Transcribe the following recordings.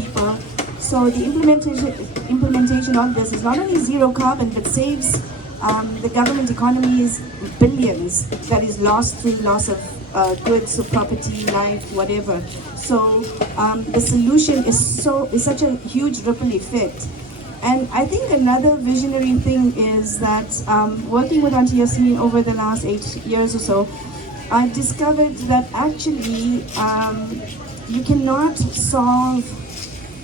people. So the implementation of this is not only zero carbon, but saves the government economies billions that is lost through loss of goods, so property, life, whatever. So the solution is such a huge ripple effect. And I think another visionary thing is that working with Auntie Yasmeen over the last 8 years or so, I've discovered that actually you cannot solve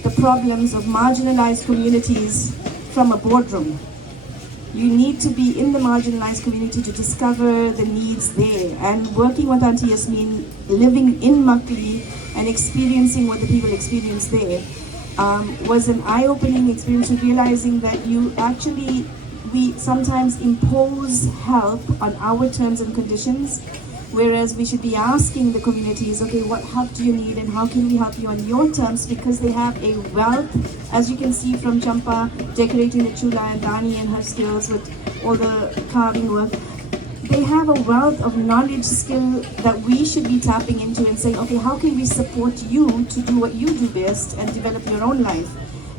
the problems of marginalized communities from a boardroom. You need to be in the marginalized community to discover the needs there. And working with Auntie Yasmeen, living in Makli and experiencing what the people experience there was an eye-opening experience of realizing that we sometimes impose help on our terms and conditions, whereas we should be asking the communities, okay, what help do you need and how can we help you on your terms, because they have a wealth, as you can see from Champa decorating the chula and Dani and her skills with all the carving work. They have a wealth of knowledge, skill that we should be tapping into and saying, okay, how can we support you to do what you do best and develop your own life?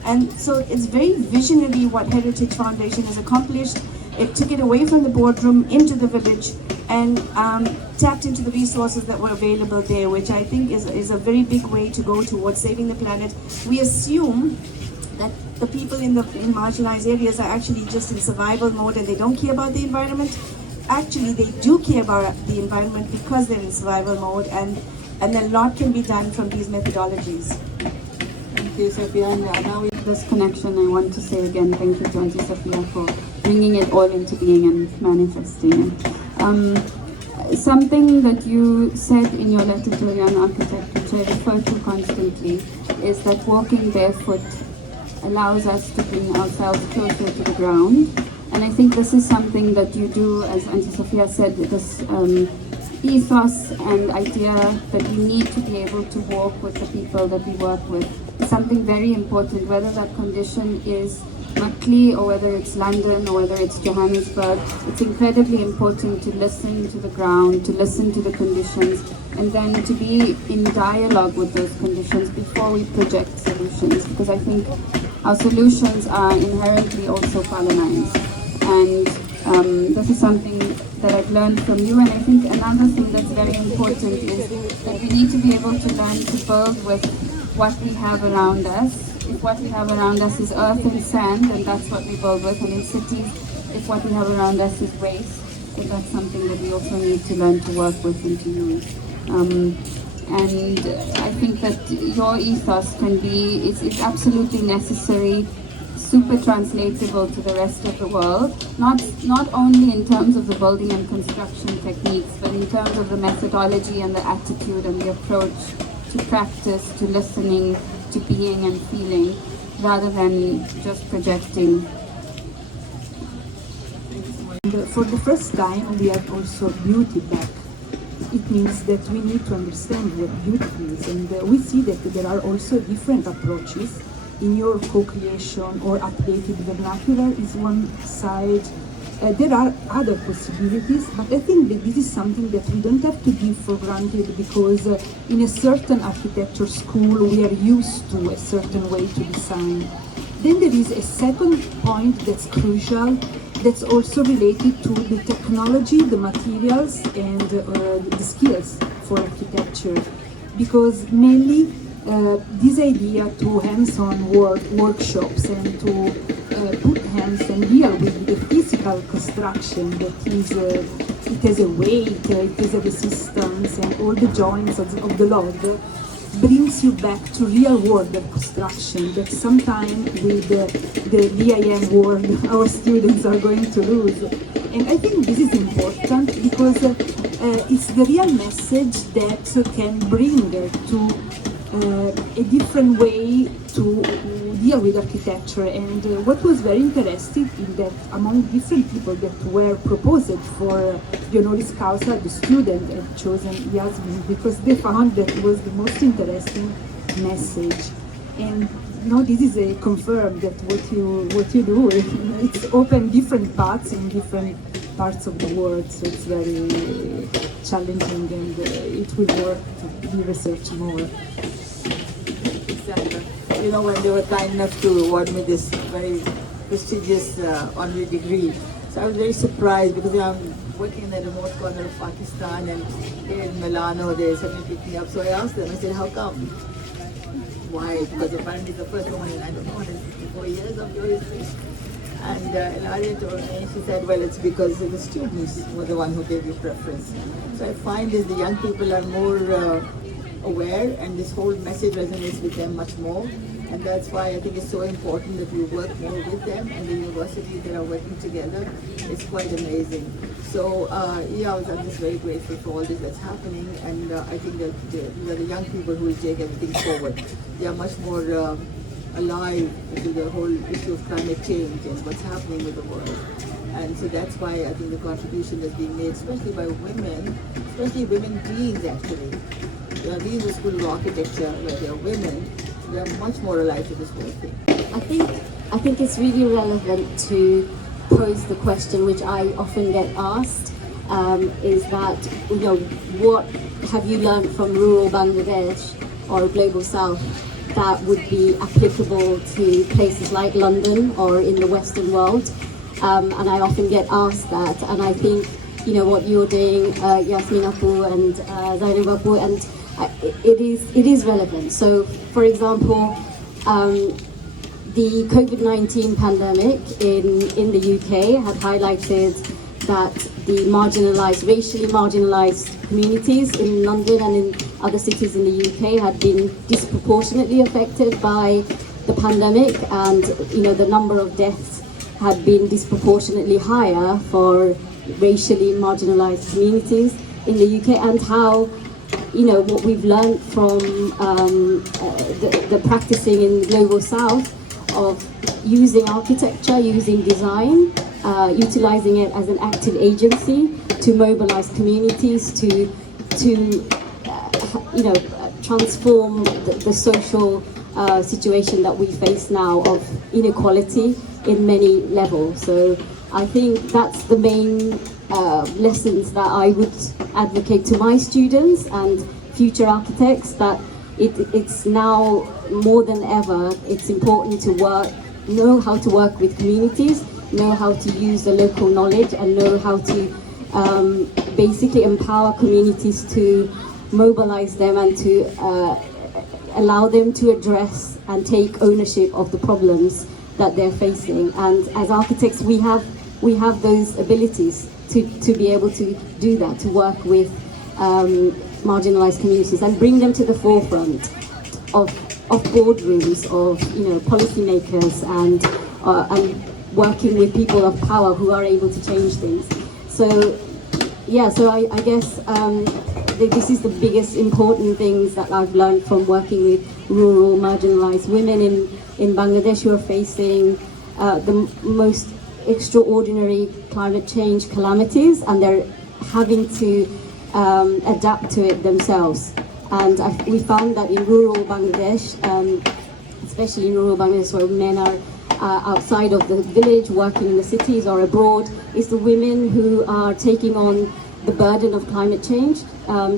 And so it's very visionary what Heritage Foundation has accomplished. It took it away from the boardroom into the village and tapped into the resources that were available there, which I think is a very big way to go towards saving the planet. We assume that the people in marginalized areas are actually just in survival mode and they don't care about the environment. Actually, they do care about the environment because they're in survival mode, and a lot can be done from these methodologies. Thank you, Safeeyah. And now with this connection, I want to say again, thank you to Auntie Safeeyah for bringing it all into being and manifesting it. Something that you said in your letter to a young architect, which I refer to constantly, is that walking barefoot allows us to bring ourselves closer to the ground. And I think this is something that you do, as Auntie Safeeyah said, this ethos and idea that we need to be able to walk with the people that we work with. Something very important, whether that condition is Makli or whether it's London or whether it's Johannesburg. It's incredibly important to listen to the ground, to listen to the conditions, and then to be in dialogue with those conditions before we project solutions, because I think our solutions are inherently also colonized. And this is something that I've learned from you, and I think another thing that's very important is that we need to be able to learn to build with what we have around us. If what we have around us is earth and sand, then that's what we build with. And in cities, if what we have around us is waste, then that's something that we also need to learn to work with and to use. And I think that your ethos can be, it's absolutely necessary, super translatable to the rest of the world, not only in terms of the building and construction techniques, but in terms of the methodology and the attitude and the approach to practice, to listening, to being and feeling, rather than just projecting. For the first time, we have also beauty back. It means that we need to understand what beauty is, and we see that there are also different approaches. In your co-creation or updated vernacular is one side. There are other possibilities, but I think that this is something that we don't have to give for granted, because in a certain architecture school we are used to a certain way to design. Then there is a second point that's crucial, that's also related to the technology, the materials, and the skills for architecture, because mainly this idea to hands-on workshops and to put hands and deal with the physical construction that is, it has a weight, it has a resistance, and all the joints of the log, brings you back to real world construction that sometimes with the BIM world our students are going to lose. And I think this is important because it's the real message that can bring to a different way to deal with architecture. And what was very interesting is that among different people that were proposed for the honoris causa, the student had chosen Yasmeen because they found that was the most interesting message. And now this is a confirm that what you do, it's open different paths in different parts of the world, so it's very challenging, and it will work to be researched more. Cassandra. you know, when they were kind enough to award me this very prestigious honorary degree. So I was very surprised because I'm working in the remote corner of Pakistan, and here in Milano they suddenly picked me up. So I asked them, I said, how come? Why? Because apparently it's the first woman in, I don't know, 164 years of your history. And Ilaria told me, she said, well, it's because the students were the one who gave you preference. So I find that the young people are more aware, and this whole message resonates with them much more. And that's why I think it's so important that we work more with them, and the universities that are working together. It's quite amazing. So yeah, I'm just very grateful for all this that's happening, and I think that the young people who will take everything forward. They are much more alive to the whole issue of climate change and what's happening with the world. And so that's why I think the contribution that's being made, especially by women, especially women deans actually. There are deans of School of Architecture where there are women, so they are much more alive to this whole thing. I think it's really relevant to pose the question which I often get asked, is that, you know, what have you learned from rural Bangladesh or global south that would be applicable to places like London or in the Western world? And I often get asked that, and I think, you know, what you're doing, Yasmeen Apu and Zainab Apu, and it is relevant. So, for example, the COVID-19 pandemic in the UK had highlighted that the marginalised, racially marginalised communities in London and in other cities in the UK had been disproportionately affected by the pandemic, and, you know, the number of deaths had been disproportionately higher for racially marginalised communities in the UK, and how, you know, what we've learned from the practicing in the global south of using architecture, using design, utilising it as an active agency to mobilise communities to you know, transform the social situation that we face now of inequality in many levels. So I think that's the main lessons that I would advocate to my students and future architects, that it's now more than ever, it's important to know how to work with communities, know how to use the local knowledge, and know how to basically empower communities to mobilize them and to allow them to address and take ownership of the problems that they're facing. And as architects, we have those abilities to be able to do that, to work with marginalized communities and bring them to the forefront of boardrooms, of, you know, policymakers, and working with people of power who are able to change things. So yeah, so I guess this is the biggest important things that I've learned from working with rural marginalized women in Bangladesh who are facing the most extraordinary climate change calamities, and they're having to adapt to it themselves. And we found that in rural Bangladesh, especially in rural Bangladesh where men are outside of the village, working in the cities or abroad, is the women who are taking on the burden of climate change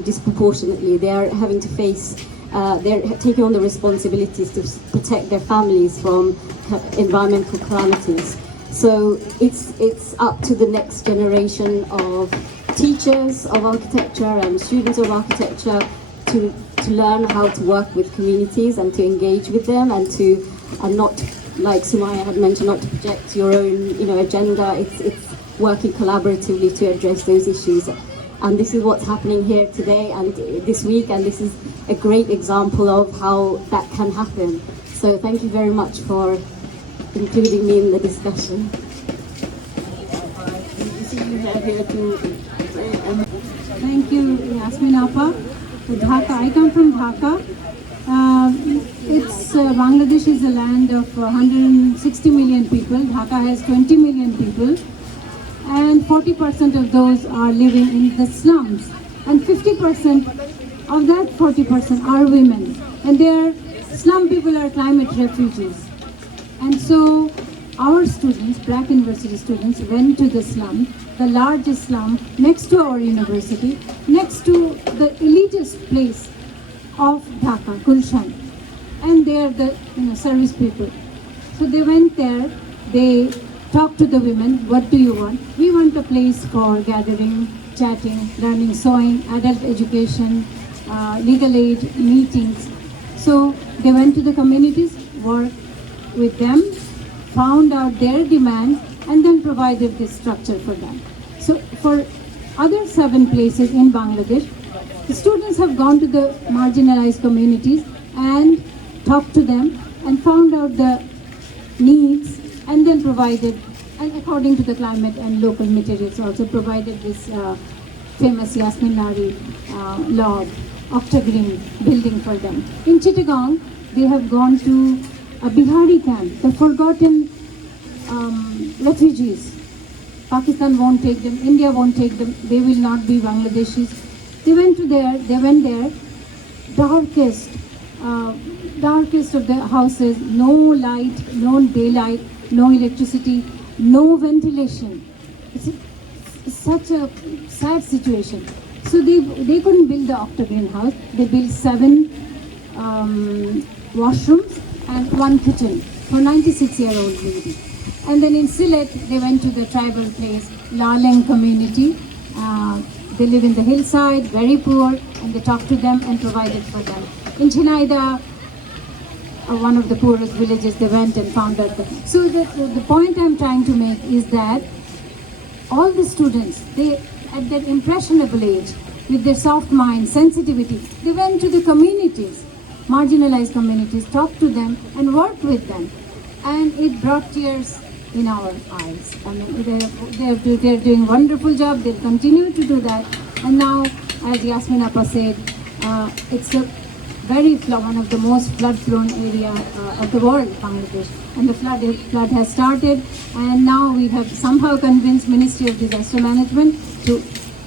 disproportionately. They are having to face, they're taking on the responsibilities to protect their families from environmental calamities. So it's up to the next generation of teachers of architecture and students of architecture to learn how to work with communities and to engage with them, and not, like Sumayya had mentioned, not to project your own, you know, agenda. It's working collaboratively to address those issues. And this is what's happening here today and this week, and this is a great example of how that can happen. So thank you very much for including me in the discussion. Thank you, Yasmeen Apa. Dhaka. I come from Dhaka. Bangladesh is a land of 160 million people. Dhaka has 20 million people, and 40% of those are living in the slums, and 50% of that 40% are women, and slum people are climate refugees. And so our students, Black university students, went to the slum, the largest slum next to our university, next to the elitist place of Dhaka, Gulshan. and they are the service people. So they went there, they talked to the women, what do you want? We want a place for gathering, chatting, learning, sewing, adult education, legal aid, meetings. So they went to the communities, worked with them, found out their demands, and then provided this structure for them. So for other 7 places in Bangladesh, the students have gone to the marginalized communities and talked to them and found out the needs, and then provided, and according to the climate and local materials, also provided this famous Yasmeen Lari log, octagreen building for them. In Chittagong, they have gone to a Bihari camp, the forgotten refugees. Pakistan won't take them, India won't take them, they will not be Bangladeshis. They went there, darkest of the houses, no light, no daylight, no electricity, no ventilation. It's such a sad situation. So they couldn't build the octagon house. They built 7 washrooms and 1 kitchen for 96-year-old lady. And then in Sylhet, they went to the tribal place, Laleng community. They live in the hillside, very poor, and they talked to them and provided for them. In Chinaida, one of the poorest villages, they went and found out. So the point I'm trying to make is that all the students, they at their impressionable age, with their soft mind, sensitivity, they went to the communities, marginalized communities, talked to them and worked with them. And it brought tears in our eyes. I mean, they're doing a wonderful job. They'll continue to do that. And now, as Yasmin Appa said, it's a one of the most flood-prone area of the world, Bangladesh. And the flood has started, and now we have somehow convinced Ministry of Disaster Management to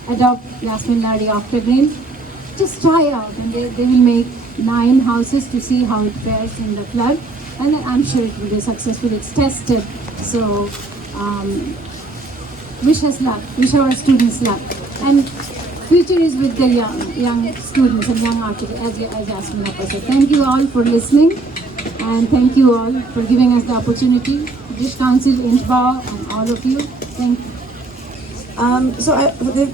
adopt Yasmeen Lari octagreen. Just try out, and they will make 9 houses to see how it fares in the flood. And I'm sure it will be successful. It's tested. So wish us luck. Wish our students luck. And future is with the young students and young artists, as Yasmin said. Thank you all for listening, and thank you all for giving us the opportunity. British Council, INTBA, and all of you. Thank you.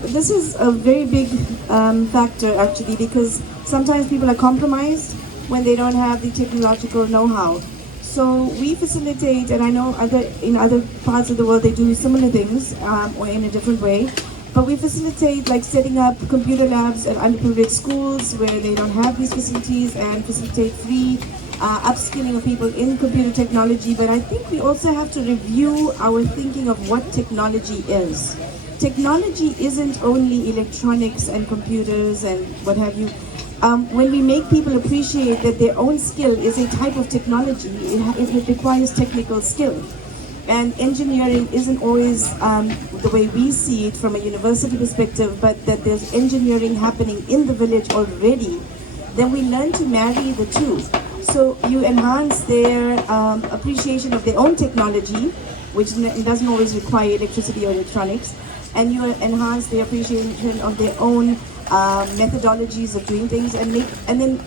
This is a very big factor actually, because sometimes people are compromised when they don't have the technological know-how. So we facilitate, and I know in other parts of the world they do similar things or in a different way. But we facilitate like setting up computer labs at underprivileged schools where they don't have these facilities, and facilitate free upskilling of people in computer technology. But I think we also have to review our thinking of what technology is. Technology isn't only electronics and computers and what have you. When we make people appreciate that their own skill is a type of technology, it requires technical skill. And engineering isn't always the way we see it from a university perspective, but that there's engineering happening in the village already. Then we learn to marry the two. So you enhance their appreciation of their own technology, which doesn't always require electricity or electronics, and you enhance their appreciation of their own methodologies of doing things, and then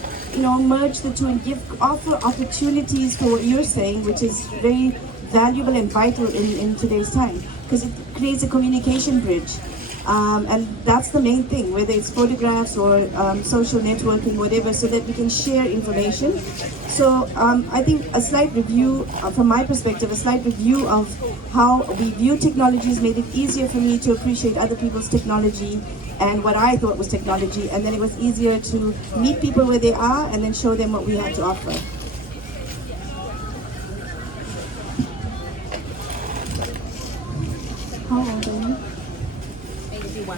merge the two and offer opportunities for what you're saying, which is very valuable and vital in today's time, because it creates a communication bridge, and that's the main thing, whether it's photographs or social networking, whatever, so that we can share information. So I think a slight review, from my perspective, a slight review of how we view technologies made it easier for me to appreciate other people's technology and what I thought was technology, and then it was easier to meet people where they are and then show them what we had to offer. How old are you? 81.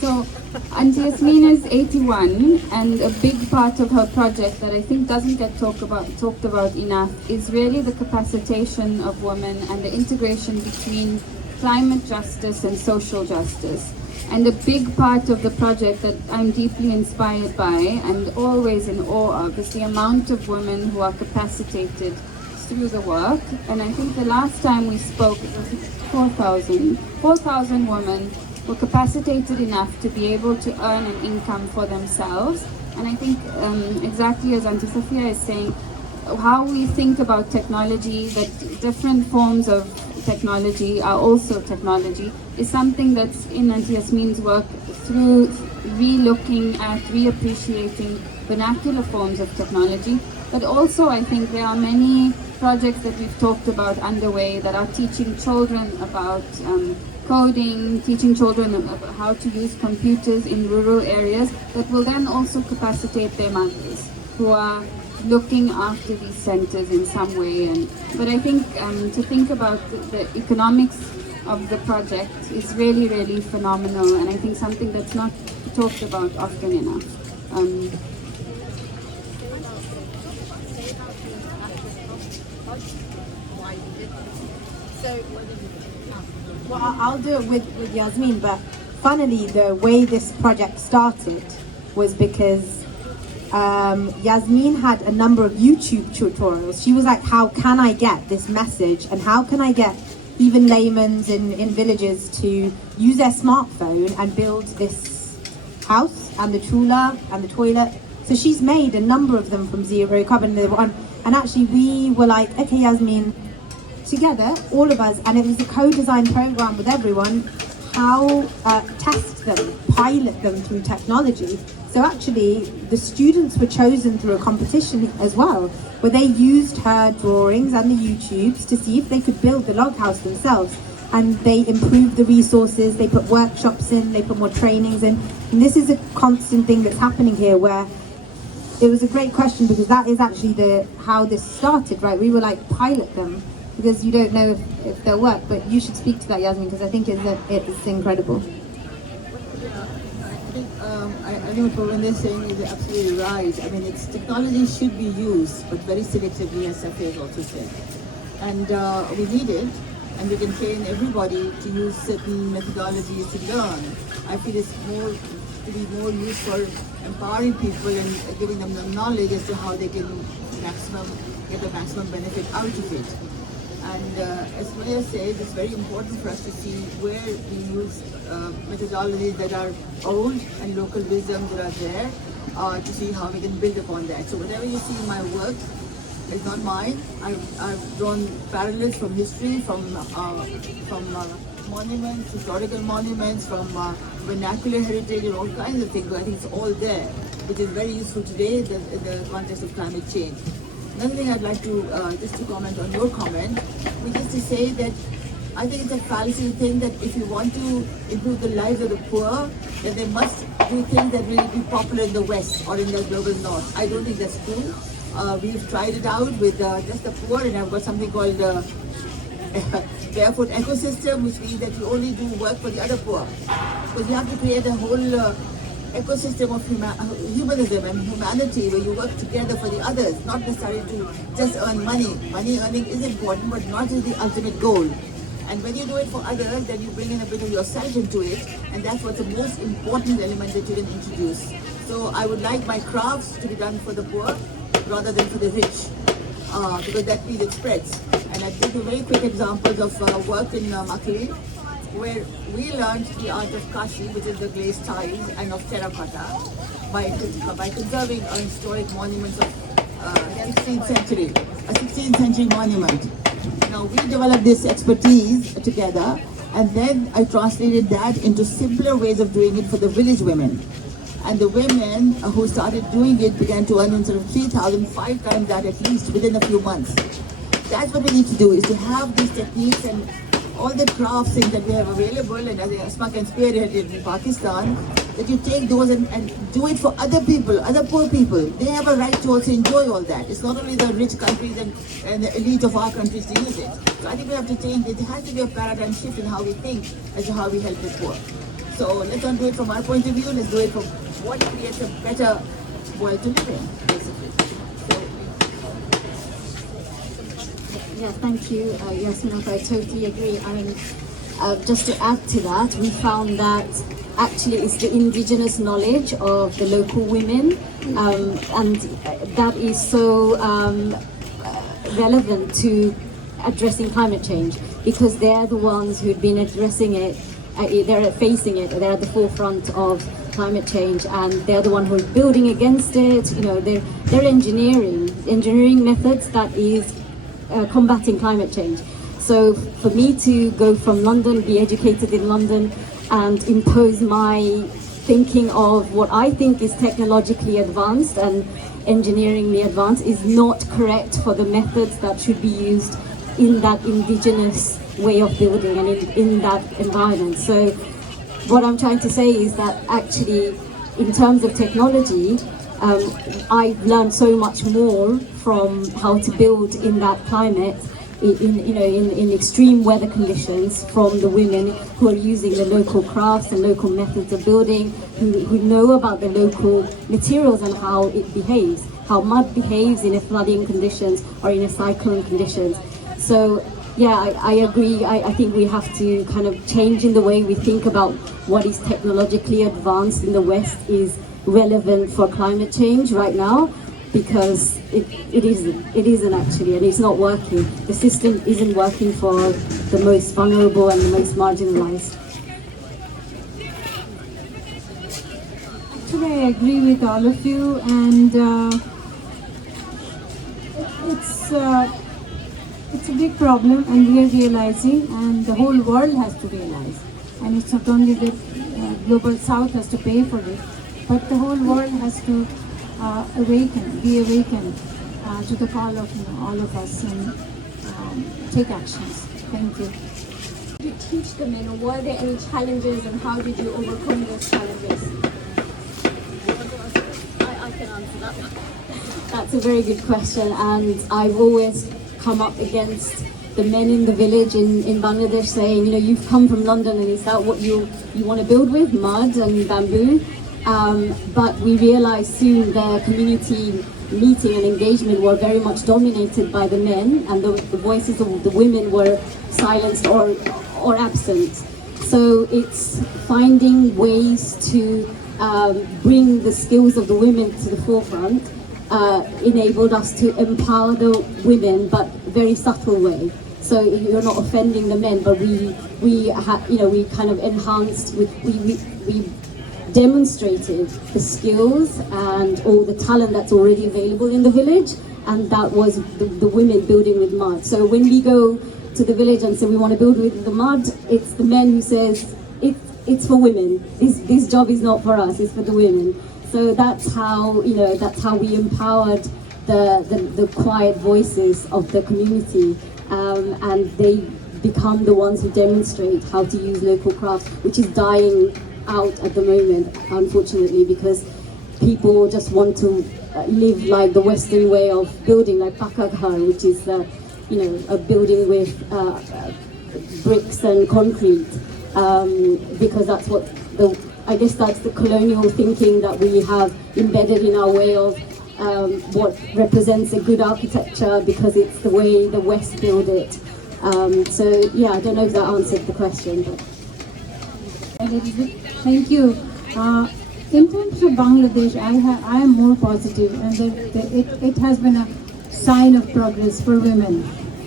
So, Auntie Yasmeen is 81, and a big part of her project that I think doesn't get talked about enough is really the capacitation of women and the integration between climate justice and social justice. And a big part of the project that I'm deeply inspired by and always in awe of is the amount of women who are capacitated through the work. And I think the last time we spoke, it was 4,000 women were capacitated enough to be able to earn an income for themselves And I think exactly as Auntie Safeeyah is saying, how we think about technology, that different forms of technology are also technology, is something that's in Auntie Yasmeen's work through re-looking at, reappreciating vernacular forms of technology. But also I think there are many projects that we've talked about underway that are teaching children about coding, teaching children about how to use computers in rural areas that will then also capacitate their mothers who are looking after these centers in some way. But I think to think about the economics of the project is really, really phenomenal, and I think something that's not talked about often enough. Well, I'll do it with Yasmeen, but funnily the way this project started was because Yasmeen had a number of YouTube tutorials. She was like, how can I get this message, and how can I get even laymen's in villages to use their smartphone and build this house and the chula and the toilet. So she's made a number of them from zero carbon. And actually we were like, okay, Yasmeen, together, all of us, and it was a co-design program with everyone, how test them, pilot them through technology. So actually the students were chosen through a competition as well, where they used her drawings and the YouTubes to see if they could build the log house themselves. And they improved the resources, they put workshops in, they put more trainings in. And this is a constant thing that's happening here, where it was a great question, because that is actually how this started, right? We were like, pilot them, because you don't know if they'll work. But you should speak to that, Yasmeen, because I think it's incredible. I think what Parvinder is saying is absolutely right. I mean, technology should be used, but very selectively, as Safeeyah has also said. And we need it, and we can train everybody to use certain methodologies to learn. I feel it's to be more used for empowering people and giving them the knowledge as to how they can get the maximum benefit out of it. And as Sumayya said, it's very important for us to see where we use methodologies that are old and local wisdom that are there, to see how we can build upon that. So whatever you see in my work is not mine. I've drawn parallels from history, from monuments, historical monuments, from vernacular heritage, and all kinds of things. But I think it's all there, which is very useful today in the context of climate change. Another thing I'd like to just to comment on your comment, which is to say that I think it's a fallacy to think that if you want to improve the lives of the poor, then they must do things that will be popular in the West or in the global North. I don't think that's true. We've tried it out with just the poor, and I've got something called barefoot ecosystem, which means that you only do work for the other poor. Because you have to create a whole ecosystem of humanism and humanity, where you work together for the others, not necessarily to just earn money. Money earning is important, but not is the ultimate goal. And when you do it for others, then you bring in a bit of yourself into it, and that's what's the most important element that you can introduce. So I would like my crafts to be done for the poor rather than for the rich, because that means it spreads. And I give you very quick examples of work in Makli, where we learned the art of Kashi, which is the glazed tiles, and of terracotta, by conserving a historic monument of 16th century, a 16th century monument. Now we developed this expertise together, and then I translated that into simpler ways of doing it for the village women. And the women who started doing it began to earn instead of 3,000, 5 times that at least within a few months. That's what we need to do, is to have these techniques and all the crafts things that we have available, and as Asma can spearhead it in Pakistan, that you take those and do it for other people, other poor people. They have a right to also enjoy all that. It's not only the rich countries and the elite of our countries to use it. So I think we have to change it. There has to be a paradigm shift in how we think as to how we help the poor. So let's not do it from our point of view, let's do it from what creates a better world to live in, basically. Yeah, thank you, Yasmeen. I totally agree. I mean, just to add to that, we found that actually it's the indigenous knowledge of the local women, and that is so relevant to addressing climate change, because they're the ones who've been addressing it, they're facing it, they're at the forefront of climate change, and they're the one who are building against it. You know, they're engineering methods that is combating climate change. So for me to go from London, be educated in London, and impose my thinking of what I think is technologically advanced and engineeringly advanced is not correct for the methods that should be used in that indigenous way of building and in that environment. So what I'm trying to say is that actually, in terms of technology, I've learned so much more from how to build in that climate, in extreme weather conditions, from the women who are using the local crafts and local methods of building, who know about the local materials and how it behaves, how mud behaves in a flooding conditions or in a cyclone conditions. So yeah, I agree. I think we have to kind of change in the way we think about what is technologically advanced in the West is relevant for climate change right now, because it isn't actually, and it's not working. The system isn't working for the most vulnerable and the most marginalized. Actually, I agree with all of you, and it's a big problem, and we are realizing, and the whole world has to realize. And it's not only the global South has to pay for it, but the whole world has to be awakened to the call of all of us, and take actions. Thank you. Did you teach them, and were there any challenges, and how did you overcome those challenges? I can answer that one. That's a very good question, and I've always come up against the men in the village in Bangladesh saying, you know, you've come from London, and is that what you want to build with, mud and bamboo? But we realized soon the community meeting and engagement were very much dominated by the men, and the voices of the women were silenced or absent. So it's finding ways to bring the skills of the women to the forefront, enabled us to empower the women, but very subtle way. So you're not offending the men, but we kind of enhanced, we demonstrated the skills and all the talent that's already available in the village, and that was the women building with mud. So when we go to the village and say we want to build with the mud, it's the men who says it's for women. This job is not for us, it's for the women. So that's how we empowered the quiet voices of the community, and they become the ones who demonstrate how to use local crafts, which is dying out at the moment, unfortunately, because people just want to live like the Western way of building, like Pakka Ghar, which is a building with bricks and concrete, because that's what I guess that's the colonial thinking that we have embedded in our way of what represents a good architecture, because it's the way the West build it. So yeah, I don't know if that answered the question. But. Thank you. In terms of Bangladesh, I am more positive, and it has been a sign of progress for women.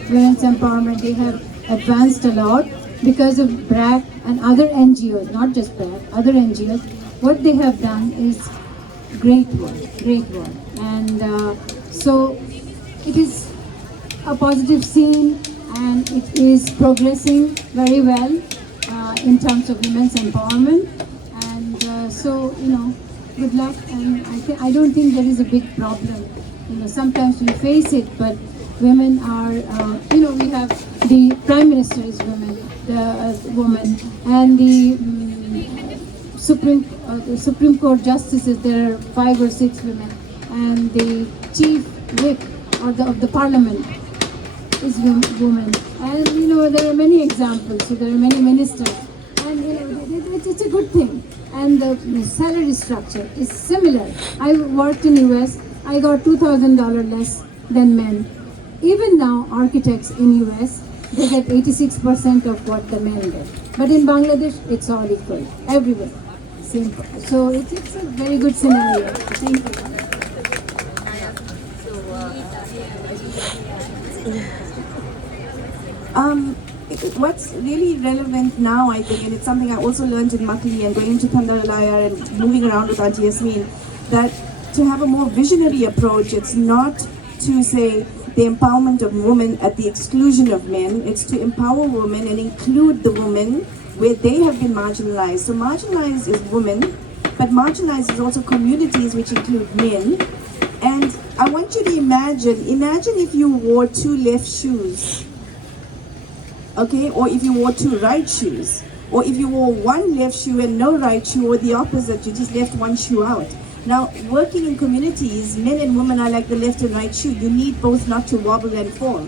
Women's empowerment, they have advanced a lot because of BRAC and other NGOs, not just BRAC, other NGOs. What they have done is great work. And so it is a positive scene, and it is progressing very well in terms of women's empowerment. And so, good luck. And I don't think there is a big problem. Sometimes we face it, but women are, we have the Prime Minister is woman, and the Supreme Court justices, there are 5 or 6 women, and the Chief Whip of the Parliament is woman, and there are many examples. So there are many ministers, and it's a good thing. And the salary structure is similar. I worked in US. I got $2,000 less than men. Even now, architects in US, they get 86% of what the men get. But in Bangladesh, it's all equal, everywhere. Same. So it's a very good scenario. Thank you. what's really relevant now, I think, and it's something I also learned in Makli and going to Pandalaya and moving around with Auntie Yasmeen, that to have a more visionary approach, it's not to say the empowerment of women at the exclusion of men. It's to empower women and include the women where they have been marginalized. So marginalized is women, but marginalized is also communities which include men. And I want you to imagine if you wore 2 left shoes, okay, or if you wore 2 right shoes, or if you wore 1 left shoe and no right shoe, or the opposite, you just left 1 shoe out. Now, working in communities, men and women are like the left and right shoe. You need both not to wobble and fall.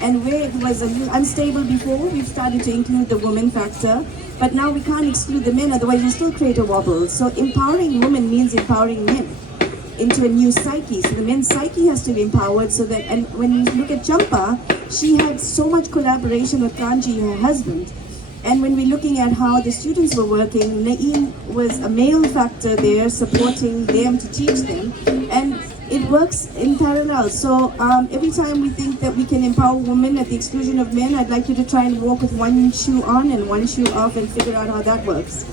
And where it was unstable before, we've started to include the woman factor, but now we can't exclude the men, otherwise you still create a wobble. So empowering women means empowering men into a new psyche. So the men's psyche has to be empowered so that, and when you look at Champa, she had so much collaboration with Kanji, her husband. And when we're looking at how the students were working, Naeem was a male factor there supporting them to teach them. And it works in parallel. So every time we think that we can empower women at the exclusion of men, I'd like you to try and walk with 1 shoe on and 1 shoe off and figure out how that works.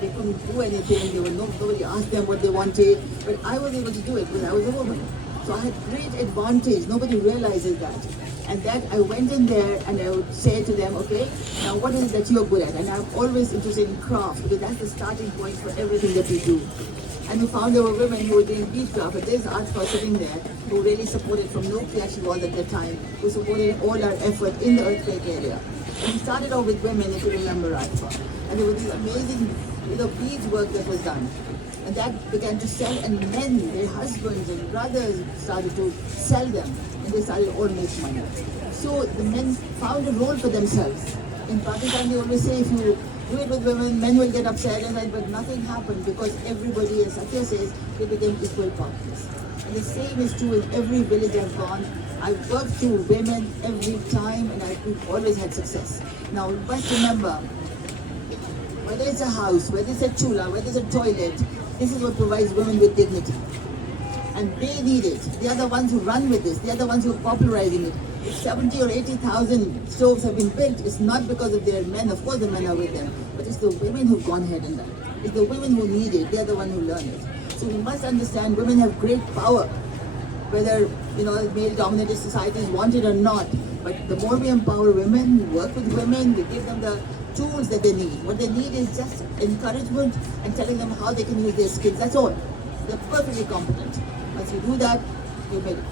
They couldn't do anything, nobody asked them what they wanted, but I was able to do it because I was a woman. So I had great advantage, nobody realizes that. And that I went in there and I would say to them, okay, now what is it that you're good at? And I'm always interested in craft because that's the starting point for everything that we do. And we found there were women who were doing bead craft, but there's art for sitting there who really supported from Nokia she was at the time, who supported all our effort in the earthquake area. And we started off with women, if you remember Artfa. And there was this amazing beads work that was done. And that began to sell, and men, their husbands and brothers started to sell them, and they started all make money. So the men found a role for themselves. In Pakistan, they always say if you do it with women, men will get upset, and that, but nothing happened because everybody, as Satya says, they became equal partners. And the same is true in every village I've gone. I've worked through women every time, and I've always had success. Now, you must remember, whether it's a house, whether it's a chula, whether it's a toilet, this is what provides women with dignity. And they need it. They are the ones who run with this. They are the ones who are popularizing it. If 70 or 80,000 stoves have been built, it's not because of their men. Of course the men are with them. But it's the women who've gone ahead and done it. It's the women who need it. They're the ones who learn it. So we must understand women have great power. Whether, male-dominated societies want it or not. But the more we empower women, work with women, we give them the tools that they need. What they need is just encouragement and telling them how they can use their skills. That's all. They're perfectly competent. Once you do that, you made it.